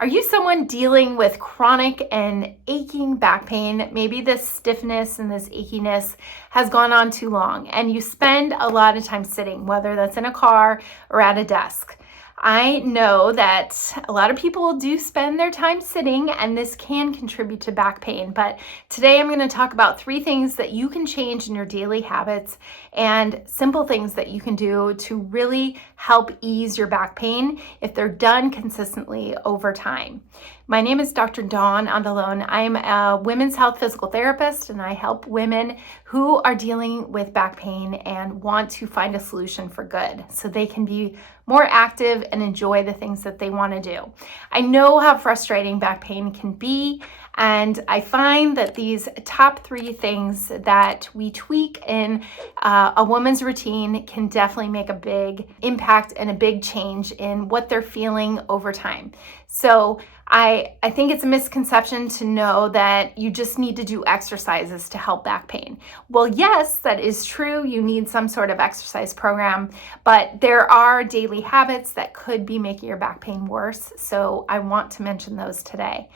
Are you someone dealing with chronic and aching back pain? Maybe this stiffness and this achiness has gone on too long and you spend a lot of time sitting, whether that's in a car or at a desk. I know that a lot of people do spend their time sitting and this can contribute to back pain, but today I'm going to talk about 3 things that you can change in your daily habits and simple things that you can do to really help ease your back pain if they're done consistently over time. My name is Dr. Dawn Andalone. I'm a women's health physical therapist and I help women who are dealing with back pain and want to find a solution for good so they can be more active and enjoy the things that they want to do. I know how frustrating back pain can be, and I find that these top 3 things that we tweak in a woman's routine can definitely make a big impact and a big change in what they're feeling over time. So I think it's a misconception to know that you just need to do exercises to help back pain. Well, yes, that is true. You need some sort of exercise program, but there are daily habits that could be making your back pain worse. So I want to mention those today.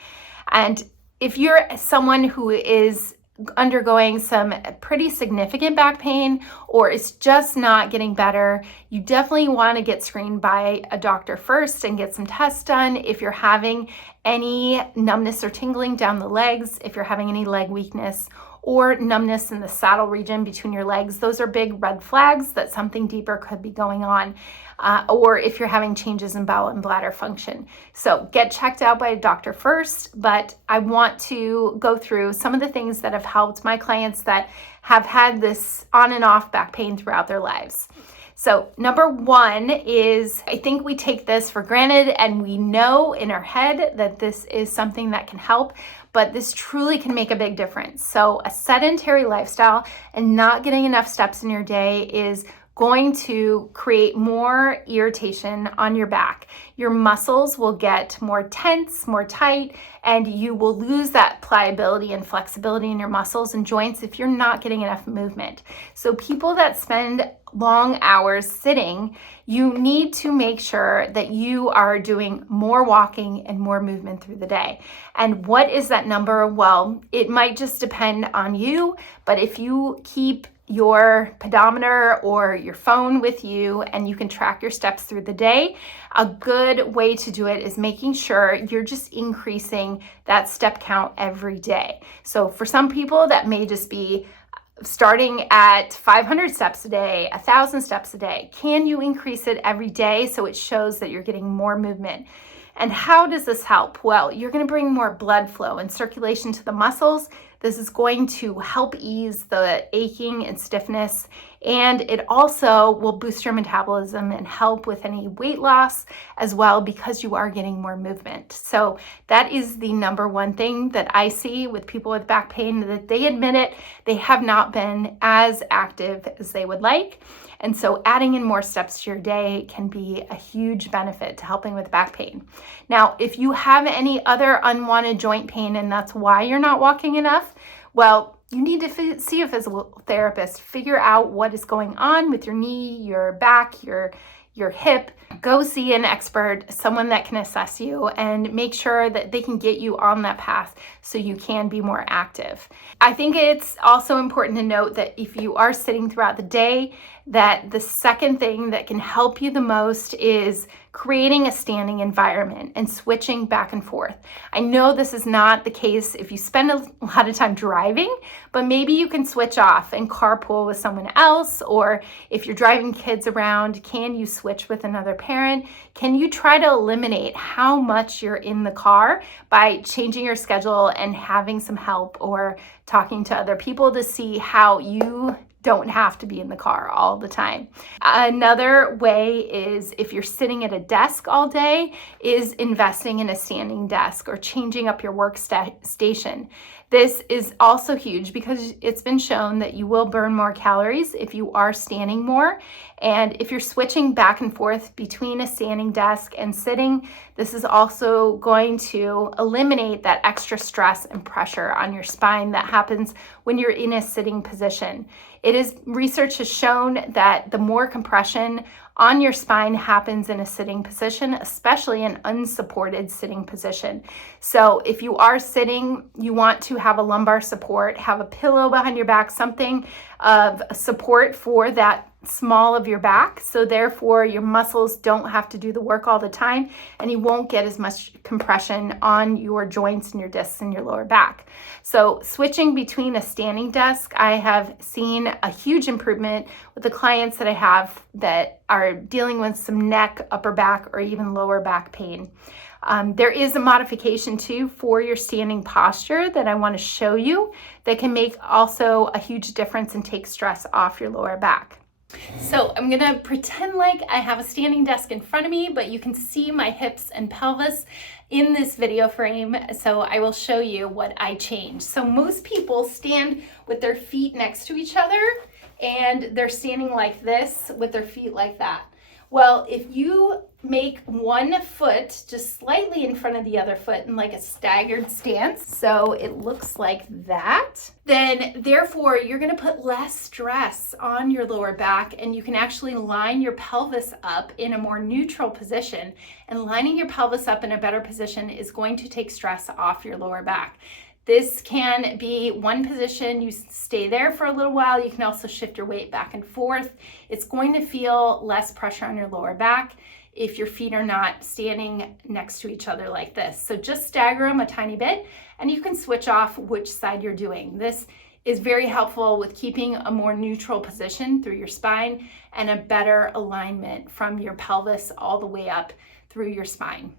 And if you're someone who is undergoing some pretty significant back pain or it's just not getting better, you definitely want to get screened by a doctor first and get some tests done. If you're having any numbness or tingling down the legs, if you're having any leg weakness or numbness in the saddle region between your legs, those are big red flags that something deeper could be going on. Or if you're having changes in bowel and bladder function. So get checked out by a doctor first, but I want to go through some of the things that have helped my clients that have had this on and off back pain throughout their lives. So number 1 is, I think we take this for granted and we know in our head that this is something that can help, but this truly can make a big difference. So a sedentary lifestyle and not getting enough steps in your day is going to create more irritation on your back. Your muscles will get more tense, more tight, and you will lose that pliability and flexibility in your muscles and joints if you're not getting enough movement. So people that spend long hours sitting, you need to make sure that you are doing more walking and more movement through the day. And what is that number? Well, it might just depend on you, but if you keep your pedometer or your phone with you and you can track your steps through the day, a good way to do it is making sure you're just increasing that step count every day. So for some people that may just be starting at 500 steps a day, 1,000 steps a day. Can you increase it every day so it shows that you're getting more movement? And how does this help? Well, you're going to bring more blood flow and circulation to the muscles. This is going to help ease the aching and stiffness, and it also will boost your metabolism and help with any weight loss as well because you are getting more movement. So that is the number 1 thing that I see with people with back pain, that they admit it, they have not been as active as they would like. And so adding in more steps to your day can be a huge benefit to helping with back pain. Now, if you have any other unwanted joint pain and that's why you're not walking enough, well, you need to see a physical therapist, figure out what is going on with your knee, your back, your hip. Go see an expert, someone that can assess you and make sure that they can get you on that path so you can be more active. I think it's also important to note that if you are sitting throughout the day, that the second thing that can help you the most is creating a standing environment and switching back and forth. I know this is not the case if you spend a lot of time driving, but maybe you can switch off and carpool with someone else, or if you're driving kids around, can you switch with another parent? Can you try to eliminate how much you're in the car by changing your schedule and having some help or talking to other people to see how you don't have to be in the car all the time. Another way is, if you're sitting at a desk all day, is investing in a standing desk or changing up your workstation. This is also huge because it's been shown that you will burn more calories if you are standing more. And if you're switching back and forth between a standing desk and sitting, this is also going to eliminate that extra stress and pressure on your spine that happens when you're in a sitting position. Research has shown that the more compression on your spine happens in a sitting position, especially an unsupported sitting position. So if you are sitting, you want to have a lumbar support, have a pillow behind your back, something of support for that small of your back. So therefore your muscles don't have to do the work all the time, and you won't get as much compression on your joints and your discs in your lower back. So switching between a standing desk, I have seen a huge improvement with the clients that I have that are dealing with some neck, upper back, or even lower back pain. There is a modification too for your standing posture that I want to show you that can make also a huge difference and take stress off your lower back. So I'm gonna pretend like I have a standing desk in front of me, but you can see my hips and pelvis in this video frame. So I will show you what I changed. So most people stand with their feet next to each other, and they're standing like this with their feet like that. Well, if you make one foot just slightly in front of the other foot in like a staggered stance, so it looks like that, then therefore you're gonna put less stress on your lower back, and you can actually line your pelvis up in a more neutral position. And lining your pelvis up in a better position is going to take stress off your lower back. This can be one position, you stay there for a little while. You can also shift your weight back and forth. It's going to feel less pressure on your lower back if your feet are not standing next to each other like this. So just stagger them a tiny bit, and you can switch off which side you're doing. This is very helpful with keeping a more neutral position through your spine and a better alignment from your pelvis all the way up through your spine.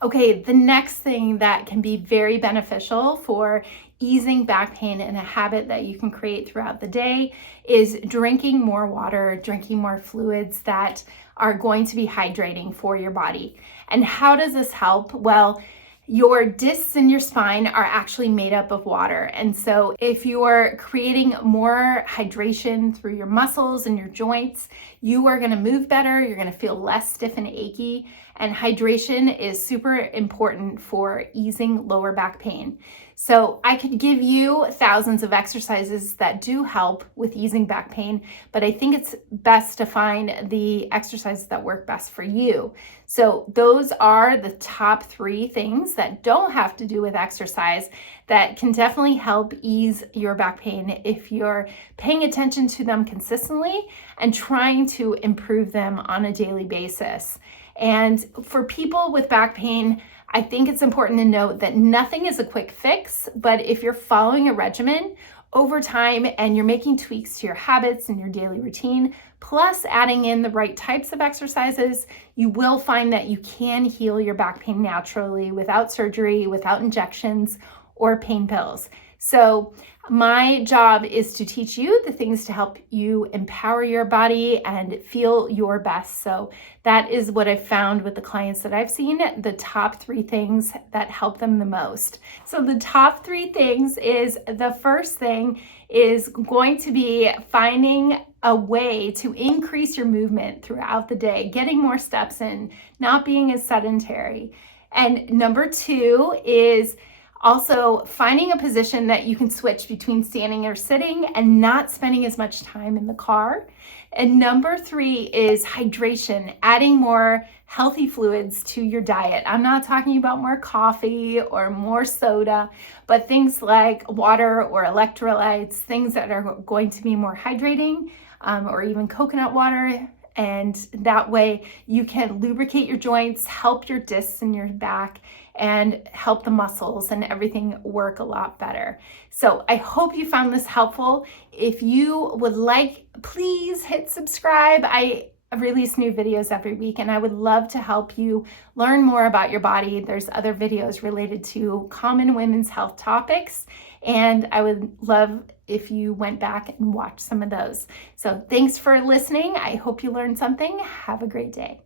Okay, the next thing that can be very beneficial for easing back pain and a habit that you can create throughout the day is drinking more water, drinking more fluids that are going to be hydrating for your body. And how does this help? Well, your discs in your spine are actually made up of water. And so if you're creating more hydration through your muscles and your joints, you are gonna move better, you're gonna feel less stiff and achy. And hydration is super important for easing lower back pain. So I could give you thousands of exercises that do help with easing back pain, but I think it's best to find the exercises that work best for you. So those are the top 3 things that don't have to do with exercise that can definitely help ease your back pain if you're paying attention to them consistently and trying to improve them on a daily basis. And for people with back pain, I think it's important to note that nothing is a quick fix, but if you're following a regimen over time and you're making tweaks to your habits and your daily routine, plus adding in the right types of exercises, you will find that you can heal your back pain naturally without surgery, without injections or pain pills. So my job is to teach you the things to help you empower your body and feel your best. So that is what I've found with the clients that I've seen, the top 3 things that help them the most. So the top 3 things is, the first thing is going to be finding a way to increase your movement throughout the day, getting more steps in, not being as sedentary. And number 2 is also finding a position that you can switch between standing or sitting and not spending as much time in the car. And number 3 is hydration, adding more healthy fluids to your diet. I'm not talking about more coffee or more soda, but things like water or electrolytes, things that are going to be more hydrating, or even coconut water. And that way you can lubricate your joints, help your discs in your back, and help the muscles and everything work a lot better. So I hope you found this helpful. If you would like, please hit subscribe. I release new videos every week, and I would love to help you learn more about your body. There's other videos related to common women's health topics, and I would love if you went back and watched some of those. So thanks for listening. I hope you learned something. Have a great day.